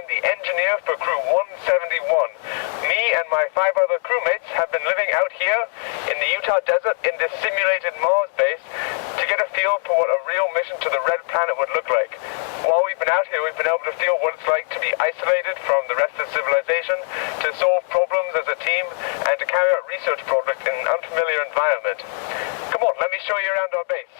I'm the engineer for Crew 171. Me and my 5 other crewmates have been living out here in the Utah desert in this simulated Mars base to get a feel for what a real mission to the Red Planet would look like. While we've been out here, we've been able to feel what it's like to be isolated from the rest of civilization, to solve problems as a team, and to carry out research projects in an unfamiliar environment. Come on, let me show you around our base.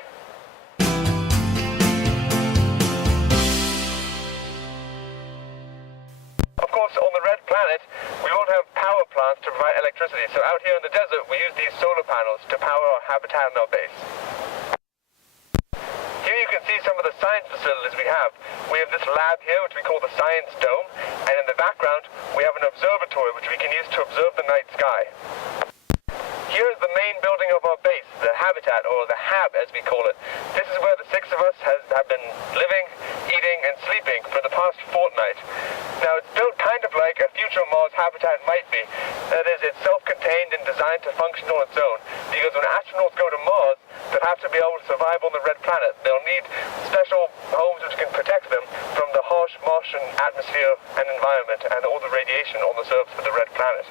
Of course, on the Red Planet, we won't have power plants to provide electricity, so out here in the desert, we use these solar panels to power our habitat and our base. Here you can see some of the science facilities we have. We have this lab here, which we call the Science Dome, and in the background, we have an observatory, which we can use to observe the night sky. Here is the main building of our base, the habitat, or the HAB as we call it. This is where the 6 of us have been living, eating, and sleeping for the past fortnight. Now, it's built kind of like a future Mars habitat might be. That is, it's self-contained and designed to function on its own. Because when astronauts go to Mars, they'll have to be able to survive on the Red Planet. They'll need special homes which can protect them from the harsh Martian atmosphere and environment and all the radiation on the surface of the Red Planet.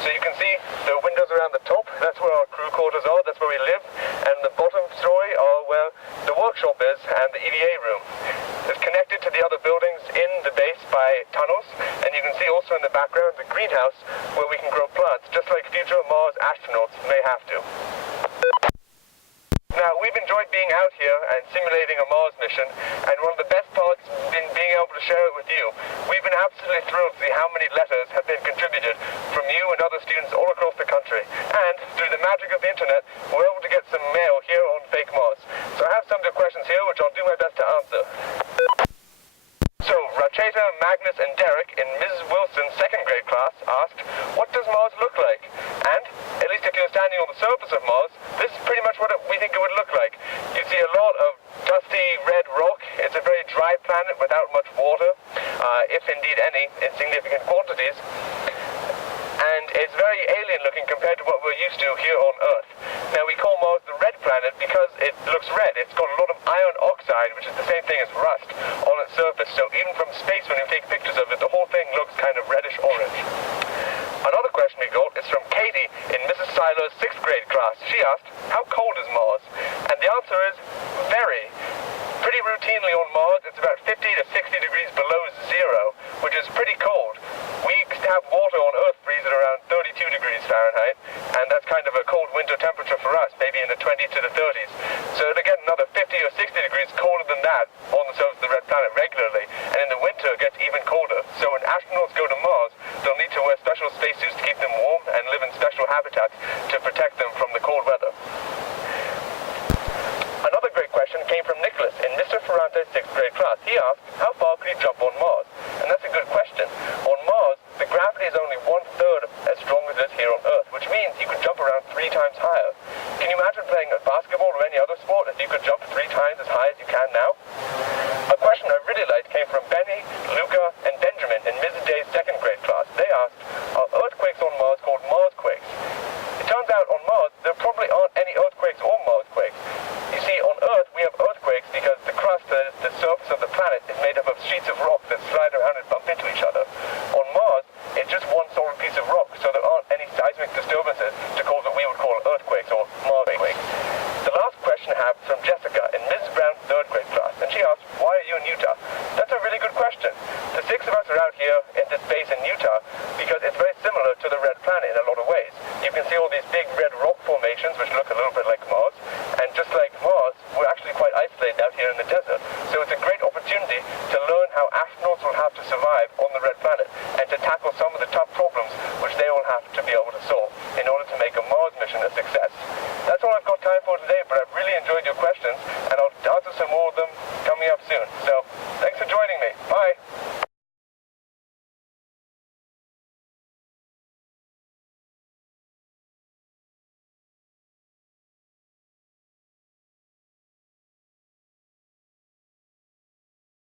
So you can see the windows around the top. That's where our crew quarters are. That's where we live. And the bottom story are where the workshop is and the EVA room. It's connected to the other buildings in the base by tunnels. And you can see also in the background the greenhouse where we can grow plants, just like future Mars astronauts may have to. Now, we've enjoyed being out here and simulating a Mars mission, and one of the best parts has been being able to share it with you. We've been absolutely thrilled to see how many letters have been contributed from you and other students all across the country. And through the magic of the internet, we're able to get some mail here on Fake Mars. So I have some of the questions here, which I'll do my best to answer. So, Racheta, Magnus, and Derek in Ms. Wilson's 2nd grade class asked, what does Mars look like? And, at least if you're standing on the surface of Mars, this is pretty much what we think it would look like. You see a lot of dusty red rock. It's a very dry planet without much water, if indeed any, in significant quantities. And it's very alien looking compared to what we're used to here on Earth. Now, we call Mars the red planet because it looks red. It's got a lot of iron oxide, which is the same thing as rust, on its surface. So even from space, when you take pictures of it, the whole thing looks kind of reddish-orange. Another question we got is from Katie in Mrs. Siler's 6th grade class. She asked, how cold is Mars? And the answer is very. Pretty routinely on Mars, it's about 50 to 60 degrees below zero, which is pretty cold. We have water on Earth freeze at around 32 degrees Fahrenheit, and that's kind of a cold winter temperature for us, maybe in the 20s to the 30s. So to get another 50 or 60 degrees colder than that on the surface of the Red Planet regularly, and in the winter it gets even colder. So when astronauts go to Mars, they'll need to wear special spacesuits to keep them warm and live in special habitats to protect them from the cold weather. Another great question came from Nicholas in Mr. Ferrante's 6th grade class. He asked, how far could you jump on Mars? And that's a good question. On Mars, the gravity is only 1/3 as strong as it is here on Earth, which means you could jump around 3 times higher. Can you imagine playing basketball or any other sport if you could jump 3 times as high as you can now? A question I really liked came from Benny, Luca, and Benjamin in Mrs. Day's 2nd grade class. They asked, are earthquakes on Mars called Marsquakes? It turns out on Mars, there probably aren't any earthquakes or Marsquakes. You see, on Earth, we have earthquakes because the crust, the surface of the planet, is made up of sheets of rock that slide around and bump into each other. On Mars, it's just one solid piece of rock, so there aren't any seismic disturbances to cause what we would call earthquakes or Marsquakes. The last question I have is from Jessica in Ms. Brown's 3rd grade class, and she asked, why are you in Utah? That's a really good question. The 6 of us are out here in this base in Utah because it's very similar to the Red Planet in a lot of ways. You can see all these big red rock formations which look a little bit like Mars, and just like Mars, we're actually quite isolated out here in the desert. So it's a great opportunity to learn how astronauts will have to survive on the Red Planet and to tackle some of the tough problems which they will have to be able to solve in order